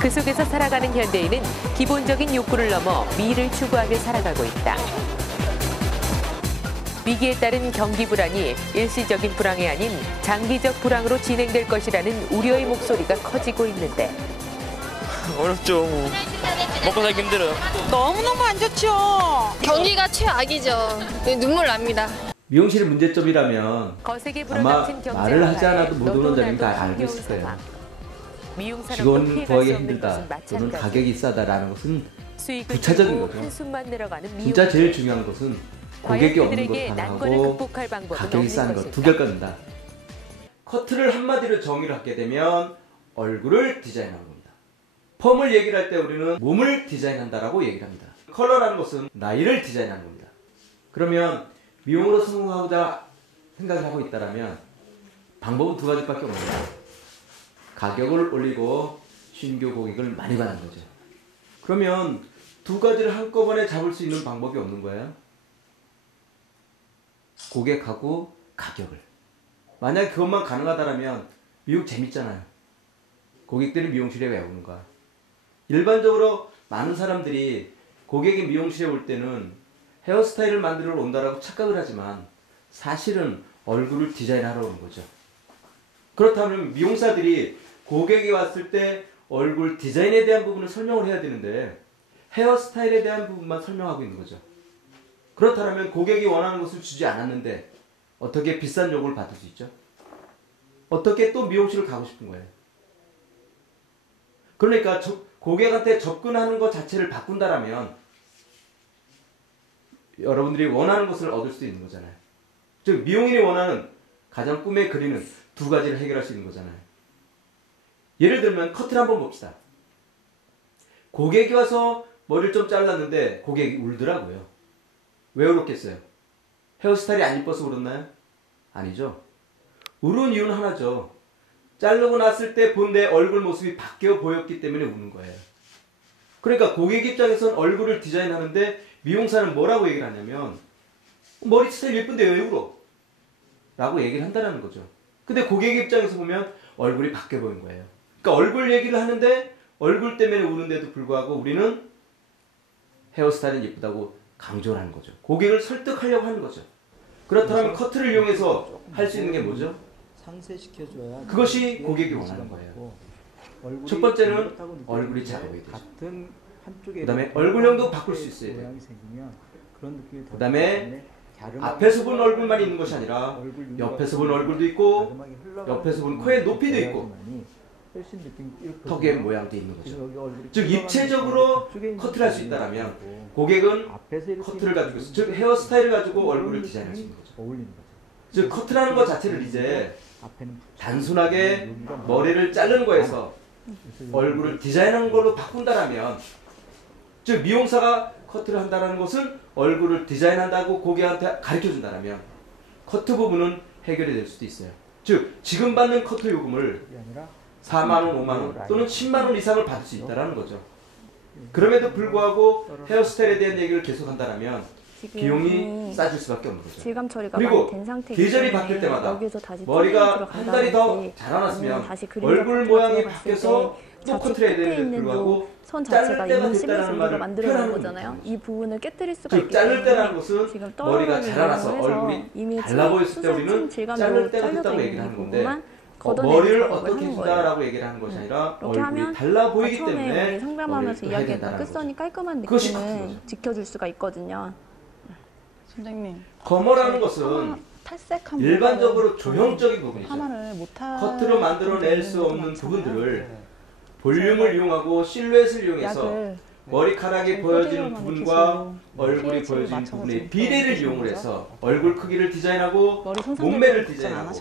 그 속에서 살아가는 현대인은 기본적인 욕구를 넘어 미를 추구하며 살아가고 있다. 위기에 따른 경기 불안이 일시적인 불황이 아닌 장기적 불황으로 진행될 것이라는 우려의 목소리가 커지고 있는데. 어렵죠. 먹고 살기 힘들어요. 너무너무 안 좋죠. 경기가 최악이죠. 눈물 납니다. 미용실의 문제점이라면 아마 말을 하지 않아도 모든 원장님이 다 알고 있을 거예요. 직원 구하기 힘들다 또는 가격이 싸다라는 것은 부차적인 거죠. 진짜 제일 중요한 것은 고객이 없는 것 하나하고 가격이 싼 것 두 개일 겁니다. 커트를 한마디로 정의를 하게 되면 얼굴을 디자인하는 겁니다. 펌을 얘기를 할 때 우리는 몸을 디자인한다라고 얘기를 합니다. 컬러라는 것은 나이를 디자인하는 겁니다. 그러면 미용으로 성공하고자 생각을 하고 있다면 방법은 두 가지밖에 없습니다. 가격을 올리고 신규 고객을 많이 받는 거죠. 그러면 두 가지를 한꺼번에 잡을 수 있는 방법이 없는 거예요. 고객하고 가격을. 만약에 그것만 가능하다면 미용 재밌잖아요. 고객들이 미용실에 왜 오는가? 일반적으로 많은 사람들이 고객이 미용실에 올 때는 헤어스타일을 만들어 온다라고 착각을 하지만 사실은 얼굴을 디자인하러 오는 거죠. 그렇다면 미용사들이 고객이 왔을 때 얼굴 디자인에 대한 부분을 설명을 해야 되는데 헤어스타일에 대한 부분만 설명하고 있는 거죠. 그렇다면 고객이 원하는 것을 주지 않았는데 어떻게 비싼 요금을 받을 수 있죠? 어떻게 또 미용실을 가고 싶은 거예요? 그러니까 고객한테 접근하는 것 자체를 바꾼다라면 여러분들이 원하는 것을 얻을 수 있는 거잖아요. 즉 미용인이 원하는 가장 꿈에 그리는 두 가지를 해결할 수 있는 거잖아요. 예를 들면 커트를 한번 봅시다. 고객이 와서 머리를 좀 잘랐는데 고객이 울더라고요. 왜 울었겠어요? 헤어스타일이 안 이뻐서 울었나요? 아니죠. 울은 이유는 하나죠. 자르고 났을 때 본 내 얼굴 모습이 바뀌어 보였기 때문에 우는 거예요. 그러니까 고객 입장에서는 얼굴을 디자인하는데 미용사는 뭐라고 얘기를 하냐면 머리 스타일 예쁜데 왜 울어? 라고 얘기를 한다는 거죠. 근데 고객 입장에서 보면 얼굴이 바뀌어 보인 거예요. 그러니까 얼굴 얘기를 하는데 얼굴 때문에 우는데도 불구하고 우리는 헤어스타일은 예쁘다고 강조를 하는 거죠. 고객을 설득하려고 하는 거죠. 그렇다면 커트를 이용해서 할 수 있는 게 뭐죠? 상쇄시켜줘야 그것이 고객이 원하는 거예요. 첫 번째는 얼굴이 작아 보이죠. 그 다음에 얼굴형도 바꿀 수 있어야 돼요. 그 다음에 앞에서 본 얼굴만 있는 것이 아니라 옆에서 본 얼굴도 있고 옆에서 본 코의 높이도 있고 턱의 모양도 있는 거죠. 즉 입체적으로 커트를 할 수 있다면 고객은 커트를 가지고 있어. 즉 헤어스타일을 가지고 얼굴을 디자인할 수 있는 거죠. 즉 커트라는 것 자체를 이제 단순하게 머리를 자르는 거에서 얼굴을 디자인하는 걸로 바꾼다라면 즉 미용사가 커트를 한다는 것은 얼굴을 디자인한다고 고객한테 가르쳐준다면 커트 부분은 해결이 될 수도 있어요. 즉 지금 받는 커트 요금을 4만원, 5만원 또는 10만원 이상을 받을 수 있다는 거죠. 그럼에도 불구하고 헤어스타일에 대한 얘기를 계속한다면 비용이 싸질 수밖에 없는 거죠. 질감 처리가 그리고 많이 된 상태이기 계절이 바뀔 때마다 다시 머리가 한 달이 더 자라났으면 얼굴 모양이 바뀌어서 또 커트를 해야 되는데 불구하고 선 자를 자체가 때가 이미 됐다는 우리가 말을 만들어낸 거잖아요. 이 부분을 깨뜨릴 수가 즉 있기 자를 때문에 때라는 것은 지금 머리가 자라나서 얼굴이 이미 달라 보였을 때 우리는 자를 때가 됐다고 얘기를 하는 건데 머리를 어떻게 준다라고 얘기를 하는 것이 아니라 얼굴이 달라 보이기 때문에 상담하면서 이야기했던 끝선이 깔끔한 느낌을 지켜줄 수가 있거든요. 선생님, 커머라는 것은 탈색한 일반적으로 조형적인 부분이죠. 하나를 커트로 만들어낼 수 없는 부분들을 볼륨을 이용하고 실루엣을 이용해서 머리카락이 보여지는 부분과 얼굴이 보여지는 부분의 비례를 이용을 해서 얼굴 크기를 디자인하고 몸매를 디자인하고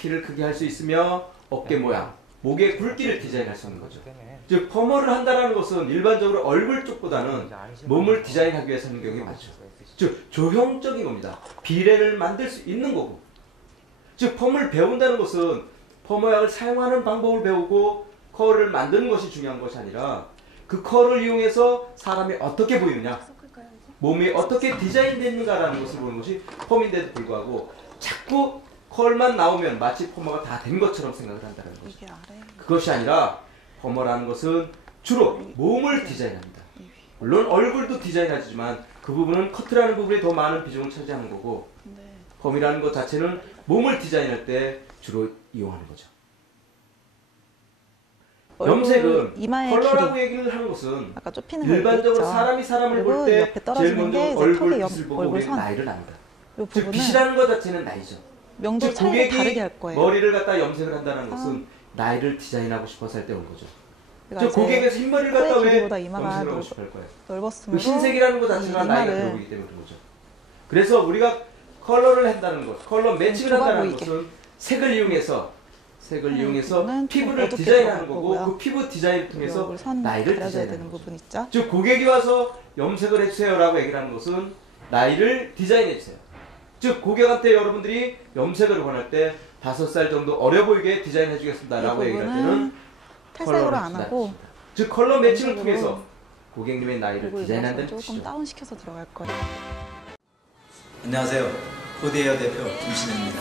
키를 크게 할 수 있으며 어깨 모양, 목의 굵기를 디자인할 수 있는 거죠. 즉 펌을 한다는 것은 일반적으로 얼굴 쪽보다는 몸을 디자인하기 위해서 하는 경우가 많죠. 즉 조형적인 겁니다. 비례를 만들 수 있는 거고 즉 펌을 배운다는 것은 펌어약을 사용하는 방법을 배우고 컬을 만드는 것이 중요한 것이 아니라 그 컬을 이용해서 사람이 어떻게 보이느냐, 몸이 어떻게 디자인됐는가라는 것을 보는 것이 펌인데도 불구하고 자꾸 컬만 나오면 마치 펌머가 다 된 것처럼 생각을 한다는 거죠. 그것이 아니라 펌머라는 것은 주로 몸을 디자인합니다. 물론 얼굴도 디자인하지만 그 부분은 커트라는 부분에 더 많은 비중을 차지하는 거고, 펌이라는 것 자체는 몸을 디자인할 때 주로 이용하는 거죠. 염색은 컬러라고 얘기를 하는 것은 아까 좁히는 일반적으로 사람이 사람을 볼 때 제일 먼저 얼굴 빛을 보고 얼굴 우리는 나이를 압니다. 이 즉 부분은 빛이라는 것 자체는 나이죠. 명도 즉 차이를 다르게 고객이 할 거예요. 머리를 갖다 염색을 한다는 것은 나이를 디자인하고 싶어서 할 때 온 거죠. 그러니까 즉 고객에서 흰머리를 갖다 왜 길이보다 이마가 염색을 하고 싶어 할 거예요. 그 넓었으면 흰색이라는 것 자체가 나이가 들어오기 때문에 그런 거죠. 그래서 우리가 컬러를 한다는 것, 컬러 매칭을 한다는 것은 색을 이용해서 피부를 디자인하는 거고, 그 피부 디자인을 통해서 나이를 디자인하는 거죠. 있죠? 즉 고객이 와서 염색을 해주세요라고 얘기를 하는 것은 나이를 디자인해주세요. 즉 고객한테 여러분들이 염색을 원할 때 5살 정도 어려 보이게 디자인해주겠습니다라고 얘기를 할 때는 탈색으로 안 하고, 즉 컬러 매칭을 통해서 고객님의 나이를 디자인한다는 조금 뜻이죠. 다운시켜서 들어갈 거예요. 안녕하세요. 포디헤어 대표 김신혜입니다.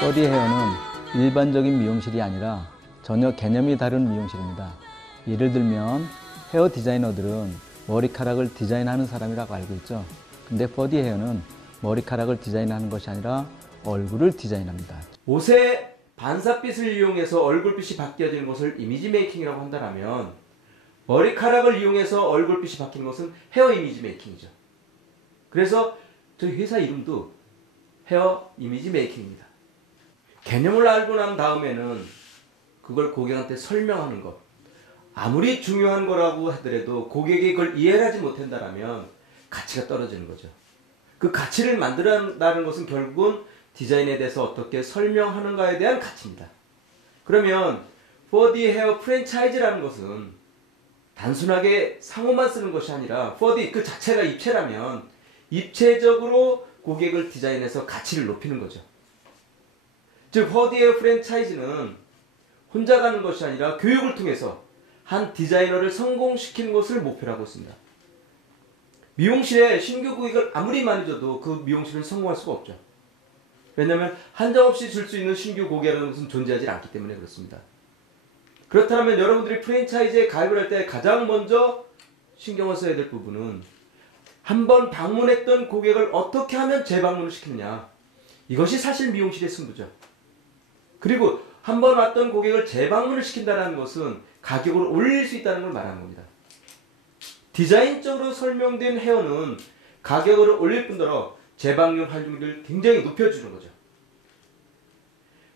버디 헤어는 일반적인 미용실이 아니라 전혀 개념이 다른 미용실입니다. 예를 들면 헤어 디자이너들은 머리카락을 디자인하는 사람이라고 알고 있죠. 근데 버디 헤어는 머리카락을 디자인하는 것이 아니라 얼굴을 디자인합니다. 옷에 반사빛을 이용해서 얼굴빛이 바뀌어지는 것을 이미지 메이킹이라고 한다면, 머리카락을 이용해서 얼굴빛이 바뀌는 것은 헤어 이미지 메이킹이죠. 그래서 저희 회사 이름도 헤어 이미지 메이킹입니다. 개념을 알고 난 다음에는 그걸 고객한테 설명하는 것, 아무리 중요한 거라고 하더라도 고객이 그걸 이해하지 못한다면 가치가 떨어지는 거죠. 그 가치를 만들어낸다는 것은 결국은 디자인에 대해서 어떻게 설명하는가에 대한 가치입니다. 그러면 4D 헤어 프랜차이즈라는 것은 단순하게 상호만 쓰는 것이 아니라 4D 그 자체가 입체라면 입체적으로 고객을 디자인해서 가치를 높이는 거죠. 즉 4D 헤어 프랜차이즈는 혼자 가는 것이 아니라 교육을 통해서 한 디자이너를 성공시키는 것을 목표로 하고 있습니다. 미용실에 신규 고객을 아무리 많이 줘도 그 미용실은 성공할 수가 없죠. 왜냐하면 한정없이 줄 수 있는 신규 고객이라는 것은 존재하지 않기 때문에 그렇습니다. 그렇다면 여러분들이 프랜차이즈에 가입을 할 때 가장 먼저 신경을 써야 될 부분은 한번 방문했던 고객을 어떻게 하면 재방문을 시키느냐, 이것이 사실 미용실의 승부죠. 그리고 한번 왔던 고객을 재방문을 시킨다는 것은 가격을 올릴 수 있다는 걸 말하는 겁니다. 디자인적으로 설명된 헤어는 가격을 올릴 뿐더러 재방문 확률을 굉장히 높여주는 거죠.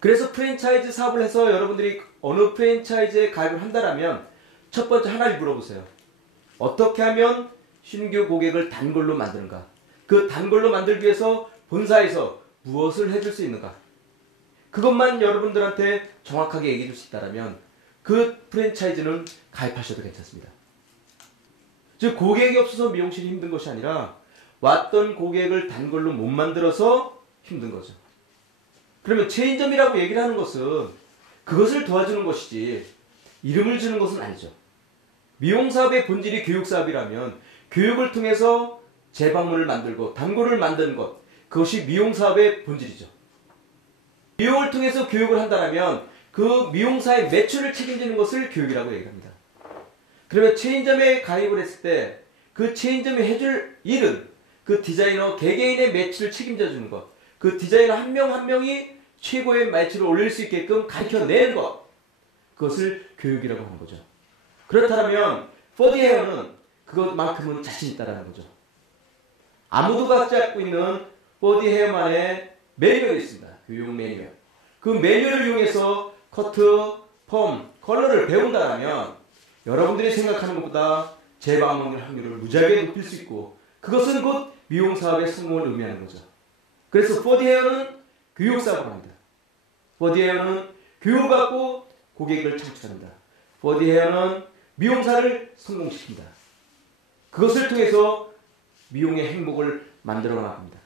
그래서 프랜차이즈 사업을 해서 여러분들이 어느 프랜차이즈에 가입을 한다면 첫 번째 하나를 물어보세요. 어떻게 하면 신규 고객을 단골로 만드는가? 그 단골로 만들기 위해서 본사에서 무엇을 해줄 수 있는가? 그것만 여러분들한테 정확하게 얘기해 줄 수 있다면 그 프랜차이즈는 가입하셔도 괜찮습니다. 즉 고객이 없어서 미용실이 힘든 것이 아니라 왔던 고객을 단골로 못 만들어서 힘든 거죠. 그러면 체인점이라고 얘기를 하는 것은 그것을 도와주는 것이지 이름을 주는 것은 아니죠. 미용사업의 본질이 교육사업이라면 교육을 통해서 재방문을 만들고 단골을 만드는 것, 그것이 미용사업의 본질이죠. 미용을 통해서 교육을 한다면 그 미용사의 매출을 책임지는 것을 교육이라고 얘기합니다. 그러면 체인점에 가입을 했을 때 그 체인점이 해줄 일은 그 디자이너 개개인의 매출을 책임져 주는 것, 그 디자이너 한 명 한 명이 최고의 매출을 올릴 수 있게끔 가르쳐내는 것, 그것을 교육이라고 하는 거죠. 그렇다면 4D 헤어는 그것만큼은 자신 있다는 거죠. 아무도 갖지 않고 있는 4D 헤어만의 매뉴얼이 있습니다. 교육 매뉴얼. 그 매뉴얼을 이용해서 커트, 펌, 컬러를 배운다면 여러분들이 생각하는 것보다 재방문 확률을 무지하게 높일 수 있고, 그것은 곧 미용사업의 성공을 의미하는 거죠. 그래서 4D 헤어는 교육사업을 합니다. 4D 헤어는 교육을 받고 고객을 창출한다. 4D 헤어는 미용사를 성공시킨다. 그것을 통해서 미용의 행복을 만들어 나갑니다.